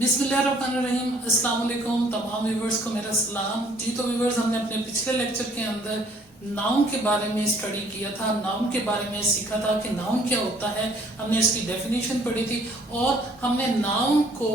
बिस्मिल्लाहिर्रहमानिर्रहीम। अस्सलाम वालेकुम तमाम व्यूवर्स को मेरा सलाम जी। तो व्यूवर्स, हमने अपने पिछले लेक्चर के अंदर नाउन के बारे में स्टडी किया था, नाउन के बारे में सीखा था कि नाउन क्या होता है। हमने इसकी डेफिनेशन पढ़ी थी और हमने नाउन को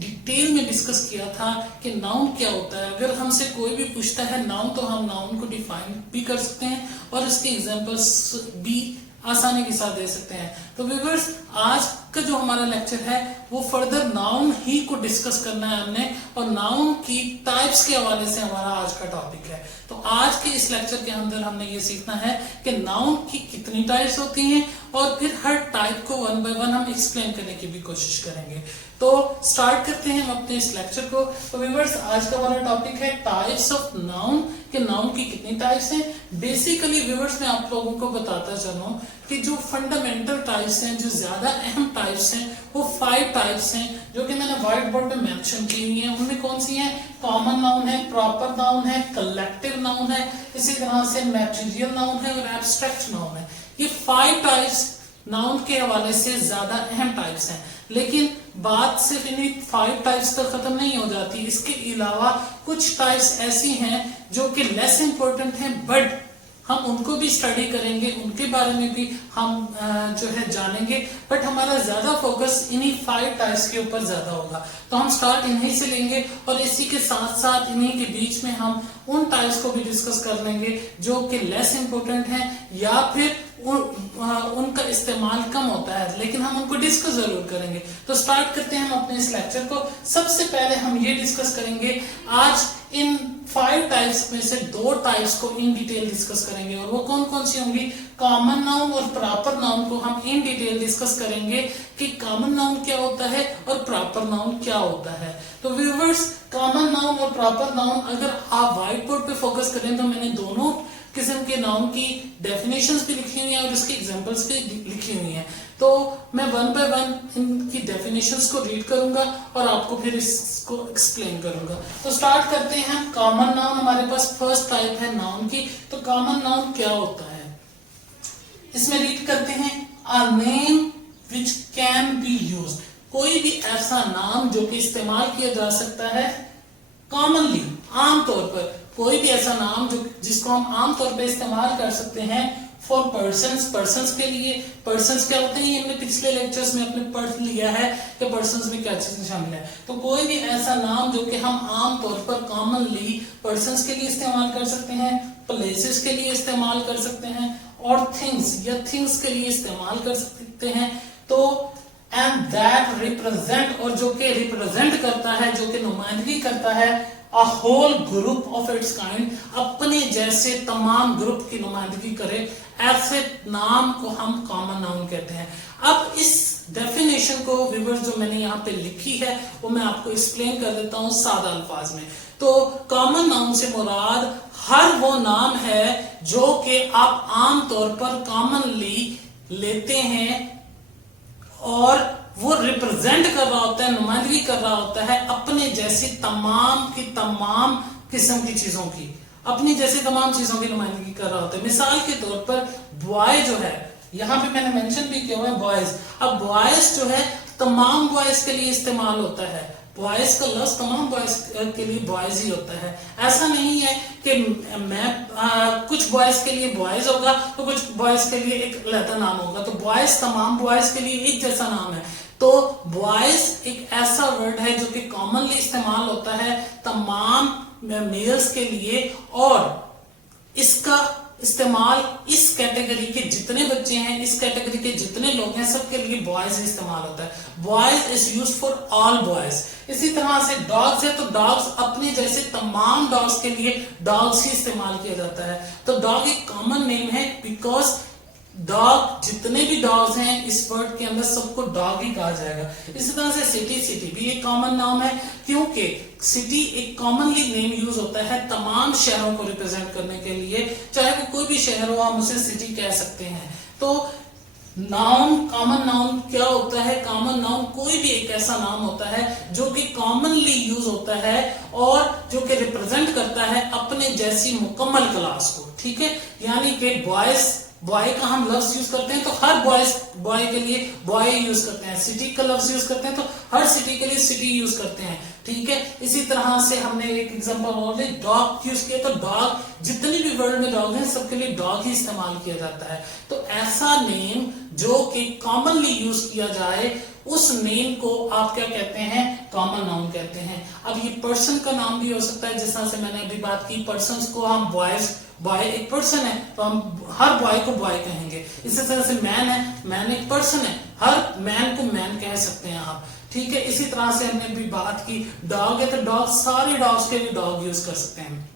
डिटेल में डिस्कस किया था कि नाउन क्या होता है। अगर हमसे कोई भी पूछता है नाउन, तो हम नाउन को डिफाइन भी कर सकते हैं और इसके एग्जांपल्स भी आसानी के साथ दे सकते हैं। तो व्यूअर्स, आज का जो हमारा लेक्चर है वो फर्दर नाउन ही को डिस्कस करना है हमने, और नाउन की टाइप्स के हवाले से हमारा आज का टॉपिक है। तो आज के इस लेक्चर के अंदर हमने ये सीखना है कि नाउन की कितनी टाइप्स होती हैं और फिर हर टाइप को वन बाय वन हम एक्सप्लेन करने की भी कोशिश करेंगे। तो स्टार्ट करते हैं हम अपने इस लेक्चर को। तो व्यूअर्स, आज का हमारा टॉपिक है टाइप्स ऑफ नाउन, कि नाउन की कितनी टाइप्स हैं। बेसिकली व्यूअर्स, मैं आप लोगों को बताता चलूं कि जो फंडामेंटल टाइप्स हैं, जो ज्यादा अहम टाइप्स हैं, वो 5 टाइप्स हैं जो कि मैंने व्हाइट बोर्ड पे मेंशन की हुई हैं। उनमें कौन सी हैं? कॉमन नाउन है, प्रॉपर नाउन है, कलेक्टिव नाउन है, इसी तरह से मैटेरियल नाउन है और एब्स्ट्रैक्ट नाउन है। ये 5 टाइप्स नाउन के हवाले से ज्यादा अहम टाइप्स हैं। लेकिन बात सिर्फ इन्हीं 5 टाइप्स तक खत्म नहीं हो जाती। इसके अलावा कुछ टाइप्स ऐसी हैं जो कि लेस इंपॉर्टेंट हैं, बट हम उनको भी स्टडी करेंगे, उनके बारे में भी हम जो है जानेंगे, बट हमारा ज्यादा फोकस इन्हीं 5 टाइप्स के ऊपर ज्यादा होगा। तो हम स्टार्ट इन्हीं से लेंगे और इसी के साथ साथ इन्हीं के बीच में हम उन टाइप्स को भी डिस्कस कर लेंगे जो कि लेस इंपॉर्टेंट हैं या फिर उनका इस्तेमाल कम होता है, लेकिन हम उनको डिस्कस जरूर करेंगे। तो स्टार्ट करते हैं हम अपने इस लेक्चर को। सबसे पहले हम ये डिस्कस करेंगे आज इन 5 टाइप्स में से 2 टाइप्स को इन डिटेल डिस्कस करेंगे, और वो कौन कौन सी होंगी? कॉमन नाउन और प्रॉपर नाउन को हम इन डिटेल डिस्कस करेंगे कि कॉमन नाउन क्या होता है और प्रॉपर नाउन क्या होता है। तो व्यूअर्स, कॉमन नाउन और प्रॉपर नाउन अगर आप व्हाइट बोर्ड पे फोकस करें तो मैंने दोनों किस्म के नाउन की डेफिनेशंस भी लिखी हुई हैं और इसके एग्जांपल्स भी लिखी हुई हैं। तो मैं वन बाय वन इनकी डेफिनेशंस को रीड करूंगा और आपको फिर इसको एक्सप्लेन करूंगा। तो स्टार्ट करते हैं। कॉमन नाउन हमारे पास फर्स्ट टाइप है नाउन की। तो कॉमन नाउन क्या होता है? इसमें रीड करते हैं, a name which can be used, कोई भी ऐसा नाम जो कि इस्तेमाल किया जा सकता है कॉमनली, आमतौर पर। कोई भी ऐसा नाम जो जिसको हम आमतौर पर इस्तेमाल कर सकते हैं फॉर पर्सन्स, पर्सन्स के लिए। पर्सन्स क्या होते हैं, ये हमने पिछले लेक्चर्स में अपने पढ़ लिया है कि पर्सन्स में क्या चीजें शामिल है। तो कोई भी ऐसा नाम जो कि हम आमतौर पर कॉमनली पर्सन्स के लिए इस्तेमाल कर सकते हैं, प्लेसेस के लिए इस्तेमाल कर सकते हैं, और थिंग्स या थिंग्स के लिए इस्तेमाल कर सकते हैं। तो एंड दैट रिप्रेजेंट, और जो कि रिप्रेजेंट करता है, जो कि नुमाइंदगी करता है, a whole group of its kind, अपने जैसे तमाम ग्रुप की नुमाइंदगी करे, ऐसे नाम को हम कॉमन नाउन कहते हैं। अब इस डेफिनेशन को व्यूअर्स जो मैंने यहाँ पे लिखी है वो मैं आपको एक्सप्लेन कर देता हूँ सादा अल्फाज में। तो कॉमन नाउन से मुराद हर वो नाम है जो कि आप आमतौर पर कॉमनली लेते हैं और वो रिप्रेजेंट कर रहा होता है, नुमाइंदगी कर रहा होता है अपने जैसी तमाम की तमाम किस्म की चीजों की, अपनी जैसी तमाम चीजों की नुमाइंदगी कर रहा होता है। मिसाल के तौर पर बॉय जो है, यहाँ पे मैंने मेंशन भी किया हुआ है बॉयज। अब बॉयज जो है तमाम बॉयज के लिए इस्तेमाल होता है। बॉयज का लफ्ज तमाम बॉयज के लिए बॉयज ही होता है। ऐसा नहीं है कि मैं कुछ बॉयज के लिए बॉयज होगा तो कुछ बॉयज के लिए एक अलग नाम होगा। तो बॉयज तमाम बॉयज के लिए एक जैसा नाम है। तो बॉयज एक ऐसा वर्ड है जो कि कॉमनली इस्तेमाल होता है तमाम मेल्स के लिए, और इसका इस्तेमाल इस कैटेगरी के जितने बच्चे हैं, इस कैटेगरी के जितने लोग हैं, सबके लिए बॉयज इस्तेमाल होता है। Boys is used for all boys. इसी तरह से डॉग्स है तो डॉग्स अपने जैसे तमाम डॉग्स के लिए डॉग्स ही इस्तेमाल किया जाता है। तो डॉग एक कॉमन नेम है बिकॉज डॉग, जितने भी डॉग्स हैं इस वर्ड के अंदर सबको डॉग ही कहा जाएगा। इसी तरह से सिटी, सिटी भी एक कॉमन नाम है क्योंकि सिटी एक कॉमनली नेम यूज होता है तमाम शहरों को रिप्रेजेंट करने के लिए, चाहे वो कोई भी शहर हो हम उसे सिटी कह सकते हैं। तो नाउन, कॉमन नाउन क्या होता है? कॉमन नाउन कोई भी एक ऐसा नाम होता है जो कि कॉमनली यूज होता है और जो कि रिप्रेजेंट करता है अपने जैसी मुकम्मल क्लास को। ठीक है, यानी कि बॉयज बॉय का हम लफ्ज यूज करते हैं तो हर बॉय के लिए बॉय यूज करते हैं, सिटी का लफ्ज यूज करते हैं तो हर सिटी के लिए सिटी यूज करते हैं, ठीक है। इसी तरह से हमने एक एग्जांपल और ले, डॉग यूज किया तो डॉग, जितनी भी वर्ल्ड में डॉग हैं सबके लिए डॉग ही इस्तेमाल किया जाता है। तो ऐसा नेम जो कि कॉमनली यूज किया जाए उस नेम को आप क्या कहते हैं, कॉमन नाउन कहते हैं। अब ये पर्सन का नाम भी हो सकता है, जिस तरह से मैंने अभी बात की, पर्सन्स को हम बॉयज, बॉय एक पर्सन है तो हम हर बॉय को बॉय कहेंगे। इसी तरह से मैन है, मैन एक पर्सन है, हर मैन को मैन कह सकते हैं आप, ठीक है। इसी तरह से हमने भी बात की, डॉग है तो डॉग, सारे डॉग्स के लिए डॉग यूज कर सकते हैं।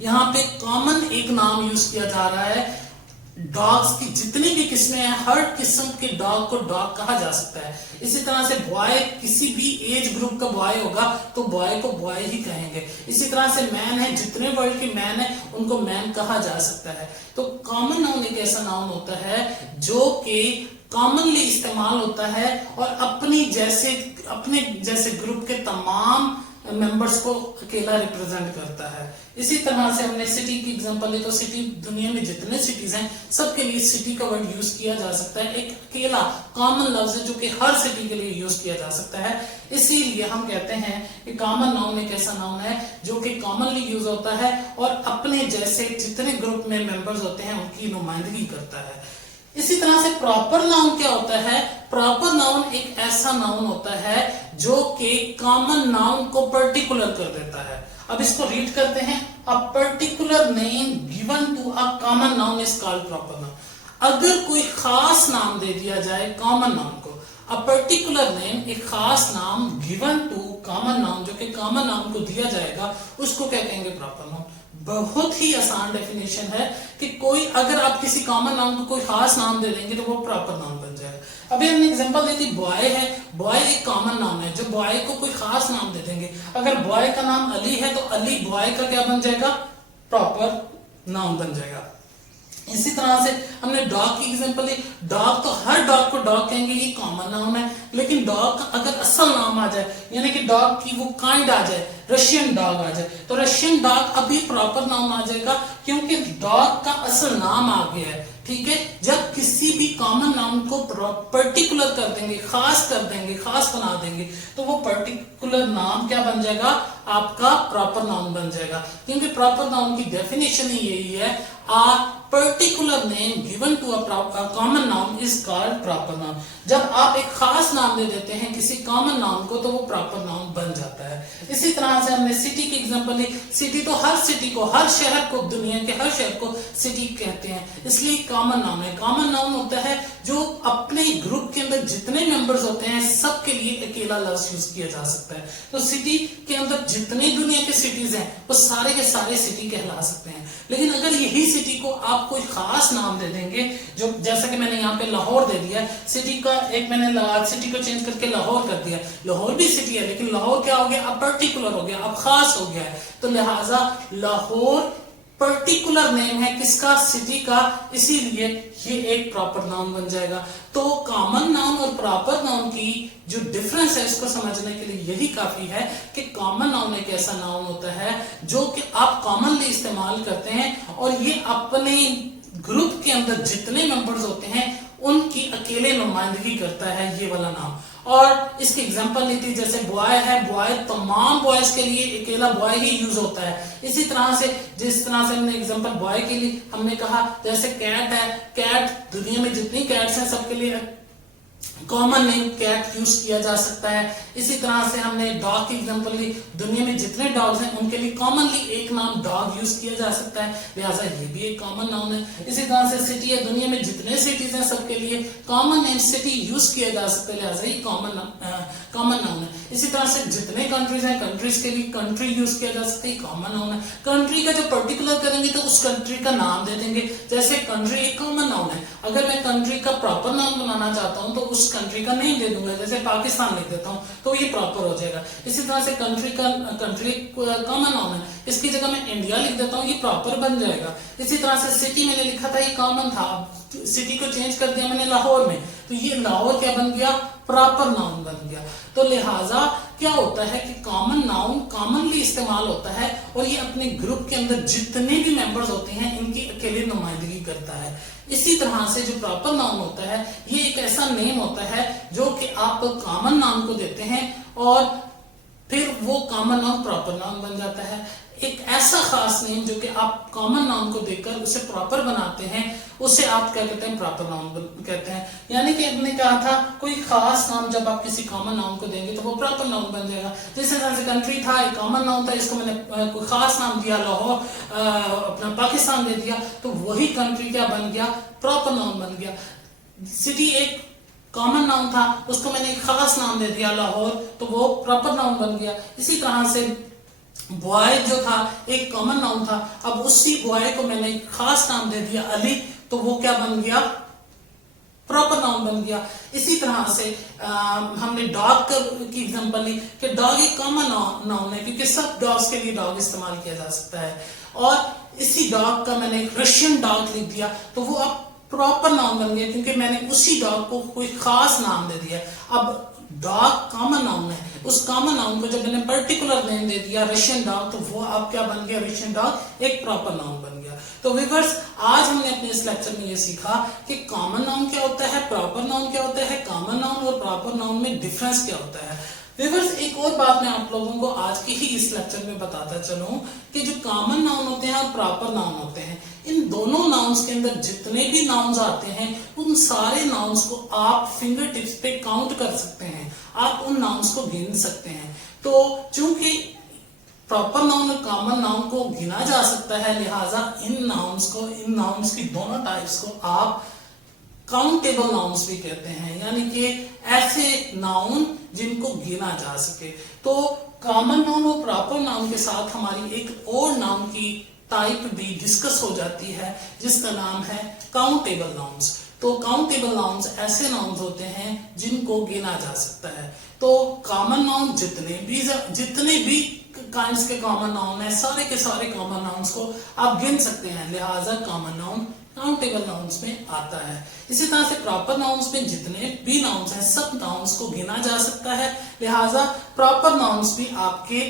यहाँ पे कॉमन एक नाम यूज किया जा रहा है, डॉग्स की जितनी भी किस्में हैं हर किस्म के डॉग को डॉग कहा जा सकता है। इसी तरह से बॉय, किसी भी एज ग्रुप का बॉय होगा तो बॉय को बॉय ही कहेंगे। इसी तरह से मैन है, जितने वर्ल्ड के मैन है उनको मैन कहा जा सकता है। तो कॉमन नाउन एक ऐसा नाउन होता है जो कि कॉमनली इस्तेमाल होता है और अपने जैसे ग्रुप के तमाम मेंबर्स को अकेला रिप्रेजेंट करता है। इसी तरह से हमने सिटी की एग्जांपल ली तो सिटी, दुनिया में जितने सिटीज हैं सबके लिए सिटी का वर्ड यूज किया जा सकता है, एक अकेला कॉमन लफ्ज है जो कि हर सिटी के लिए यूज किया जा सकता है। इसीलिए हम कहते हैं कि कॉमन नाउन एक ऐसा नाउन है जो कि कॉमनली यूज होता है और अपने जैसे जितने ग्रुप में मेंबर्स होते हैं उनकी नुमाइंदगी करता है। इसी तरह से प्रॉपर नाउन क्या होता है, प्रॉपर नाउन एक ऐसा नाउन होता है जो कि कॉमन नाउन को पर्टिकुलर कर देता है। अब इसको रीड करते हैं, a particular name given to a common noun is called proper noun. अगर कोई खास नाम दे दिया जाए कॉमन नाउन को, अ पर्टिकुलर नेम, एक खास नाम गिवन टू कॉमन नाउन, जो कि कॉमन नाउन को दिया जाएगा, उसको क्या कहेंगे, प्रॉपर नाउन। बहुत ही आसान डेफिनेशन है कि कोई, अगर आप किसी कॉमन नाउन को कोई खास नाम दे देंगे तो वो प्रॉपर नाउन बन जाएगा। अभी हमने एग्जांपल दी थी, बॉय है, बॉय एक कॉमन नाम है, जो बॉय को कोई खास नाम दे देंगे, अगर बॉय का नाम अली है तो अली बॉय का क्या बन जाएगा, प्रॉपर नाउन बन जाएगा। इसी तरह से हमने डॉग की एग्जांपल ली, डॉग तो हर डॉग को डॉग कहेंगे, ये कॉमन नाउन है, लेकिन डॉग का अगर असल नाम आ जाए, यानी कि डॉग की वो काइंड आ जाए, रशियन डॉग आ जाए, तो रशियन डॉग अभी प्रॉपर नाउन आ जाएगा क्योंकि डॉग का असल नाम आ गया है, ठीक है। जब किसी भी कॉमन नाउन को पर्टिकुलर कर देंगे, खास कर देंगे, खास बना देंगे, तो वो पर्टिकुलर नाम क्या बन जाएगा, आपका प्रॉपर नाउन बन जाएगा। क्योंकि प्रॉपर नाउन की डेफिनेशन ही यही है, a particular name given to a common noun is called proper noun. जब आप एक खास नाम दे देते हैं किसी कॉमन नाउन को तो वो प्रॉपर नाउन बन जाता है। इसी तरह से हमने सिटी की एग्जांपल ली, सिटी तो हर सिटी को, हर शहर को, दुनिया के हर शहर को सिटी कहते हैं, इसलिए कॉमन नाउन है। कॉमन नाउन होता है जो अपने ग्रुप के अंदर जितने मेंबर्स होते हैं सबके लिए अकेला लफ्ज यूज किया जा सकता है। तो सिटी के अंदर जितने दुनिया के सिटीज हैं वो सारे के सारे सिटी कहला सकते हैं। लेकिन अगर यही सिटी को आप कोई खास नाम दे देंगे, जो जैसा कि मैंने यहाँ पे लाहौर दे दिया, सिटी का एक मैंने सिटी को चेंज करके लाहौर कर दिया, लाहौर भी सिटी है लेकिन लाहौर क्या हो गया, अब पर्टिकुलर हो गया, अब खास हो गया है, तो लिहाजा लाहौर पर्टिकुलर नेम है किसका, सिटी का, इसीलिए ये एक प्रॉपर नाउन बन जाएगा। तो कॉमन नाउन और प्रॉपर नाउन की जो डिफरेंस है इसको समझने के लिए यही काफी है कि कॉमन नाउन एक ऐसा नाउन होता है जो कि आप कॉमनली इस्तेमाल करते हैं और ये अपने ग्रुप के अंदर जितने मेंबर्स होते हैं उनकी अकेले नुमाइंदगी करता है, ये वाला नाम। और इसकी एग्जांपल ली थी, जैसे बॉय है, बॉय तमाम बॉयज के लिए अकेला बॉय ही यूज होता है। इसी तरह से जिस तरह से हमने एग्जांपल बॉय के लिए हमने कहा, जैसे कैट है, कैट दुनिया में जितनी कैट्स हैं सबके लिए कॉमन नेम कैट यूज किया जा सकता है। इसी तरह से हमने डॉग की एग्जांपल ली, दुनिया में जितने डॉग्स हैं उनके लिए कॉमनली एक नाम डॉग यूज किया जा सकता है, लिहाजा ये भी एक कॉमन नाउन है। इसी तरह से सिटी है, दुनिया में जितने सिटीज हैं सबके लिए कॉमन नेम सिटी यूज किया जा सकता है, लिहाजा ये कॉमन नाउन है। इसी तरह से जितने कंट्रीज हैं, कंट्रीज के लिए कंट्री यूज किया जा सकता है, कॉमन नाउन है। कंट्री का जो पर्टिकुलर करेंगे तो उस कंट्री का नाम दे देंगे, जैसे कंट्री एक कॉमन नाउन है, अगर मैं कंट्री का प्रॉपर नाउन बनाना चाहता हूं तो उस कंट्री का नेम दे दूंगा, जैसे पाकिस्तान लिख देता हूं तो ये प्रॉपर हो जाएगा। इसी तरह से कंट्री कॉमन नाउन है, इसकी जगह मैं इंडिया लिख देता हूं, ये प्रॉपर बन जाएगा। इसी तरह से सिटी मैंने लिखा था ये कॉमन था, सिटी को चेंज कर दिया मैंने लाहौर में, तो ये लाहौर क्या बन गया, प्रॉपर नाउन बन गया। तो लिहाजा क्या होता है कि कॉमन नाउन कॉमनली इस्तेमाल होता है और ये अपने ग्रुप के अंदर जितने भी मेंबर्स होते हैं इनकी अकेले नुमाइंदगी करता है। इसी तरह से जो प्रॉपर नाउन होता है ये एक ऐसा नेम होता है जो कि आप कॉमन नाउन को देते हैं और फिर वो कॉमन नाउन प्रॉपर नाउन बन जाता है। एक ऐसा खास नेम जो कि आप कॉमन नाउन को देकर उसे प्रॉपर बनाते हैं उसे आप क्या कहते हैं, प्रॉपर नाउन कहते हैं। यानी कि हमने कहा था कोई खास नाम जब आप किसी कॉमन नाउन को देंगे तो वो प्रॉपर नाउन बन जाएगा। जैसे कंट्री था, एक कॉमन नाउन था, इसको मैंने कोई खास नाम दिया, लाहौर अपना पाकिस्तान दे दिया, तो वही कंट्री क्या बन गया, प्रॉपर नाउन बन गया। सिटी एक कॉमन नाउन था, उसको मैंने एक खास नाम दे दिया लाहौर, तो वो प्रॉपर नाउन बन गया। इसी तरह से बॉय जो था एक कॉमन नाउन था, अब उसी बॉय को मैंने एक खास नाम दे दिया अली, तो वो क्या बन गया, प्रॉपर नाउन बन गया। इसी तरह से हमने डॉग की एग्जांपल ली कि डॉग एक कॉमन नाउन है क्योंकि सब डॉग्स के लिए डॉग इस्तेमाल किया जा सकता है, और इसी डॉग का मैंने एक रशियन डॉग लिख दिया तो वो अब प्रॉपर नाउन बन गया क्योंकि मैंने उसी डॉग को कोई खास नाम दे दिया। अब डॉग कॉमन नाउन है, उस कॉमन नाउन को जब मैंने पर्टिकुलर नेम दे दिया रशियन डॉग, तो वो अब क्या बन गया, रशियन डॉग एक प्रॉपर नाउन बन गया। तो व्यूअर्स आज हमने अपने इस लेक्चर में ये सीखा कि कॉमन नाउन क्या होता है, प्रॉपर नाउन क्या होता है, कॉमन नाउन और प्रॉपर नाउन में डिफरेंस क्या होता है। व्यूअर्स एक और बात मैं आप लोगों को आज के ही इस लेक्चर में बताता चलूं कि जो कॉमन नाउन होते हैं और प्रॉपर नाउन होते हैं, इन दोनों नाउन्स के अंदर जितने भी नाउन्स आते हैं उन सारे नाउन्स को आप फिंगर टिप्स पे काउंट कर सकते हैं, आप उन नाउन्स को गिन सकते हैं। तो चूंकि प्रॉपर नाउन और कॉमन नाउन को गिना जा सकता है, लिहाजा इन नाउन्स की दोनों टाइप्स को आप काउंटेबल नाउन्स भी कहते हैं, यानी कि ऐसे नाउन जिनको गिना जा सके। तो कॉमन नाउन और प्रॉपर नाउन के साथ हमारी एक और नाउन की टाइप भी डिस्कस हो जाती है जिसका नाम है काउंटेबल नाउन्स। तो काउंटेबल नाउन्स ऐसे नाउन्स होते हैं जिनको गिना जा सकता है। तो कॉमन नाउन जितने भी काइंड्स के कॉमन नाउन है, सारे के सारे कॉमन नाउन्स को आप गिन सकते हैं, लिहाजा कॉमन नाउन काउंटेबल नाउन्स में आता है। इसी तरह से प्रॉपर नाउन्स में जितने भी नाउन्स हैं सब नाउन्स को गिना जा सकता है, लिहाजा प्रॉपर नाउन्स भी आपके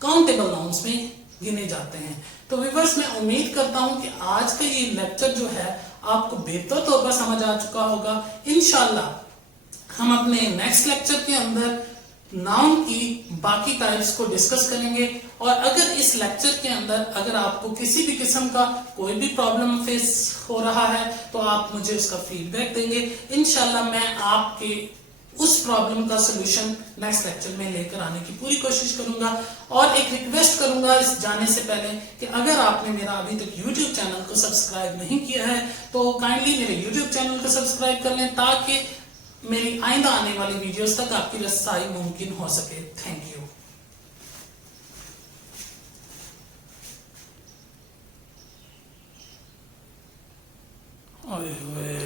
काउंटेबल नाउन्स में गिने जाते हैं। तो व्यूअर्स मैं उम्मीद करता हूं कि आज का ये लेक्चर जो है आपको बेहतर तौर पर समझ आ चुका होगा। इंशाल्लाह हम अपने नेक्स्ट लेक्चर के अंदर नाउन की बाकी टाइप्स को डिस्कस करेंगे, और अगर इस लेक्चर के अंदर अगर आपको किसी भी किस्म का कोई भी प्रॉब्लम फेस हो रहा है तो आप मुझे उसका फीडबैक देंगे। इंशाल्लाह मैं आपके उस प्रॉब्लम का सलूशन नेक्स्ट लेक्चर में लेकर आने की पूरी कोशिश करूंगा। और एक रिक्वेस्ट करूंगा इस जाने से पहले कि अगर आपने मेरा अभी तक YouTube चैनल को सब्सक्राइब नहीं किया है तो काइंडली मेरे YouTube चैनल को सब्सक्राइब कर लें ताकि मेरी आइंदा आने वाली वीडियोस तक आपकी रसाई मुमकिन हो सके। Thank you. ओए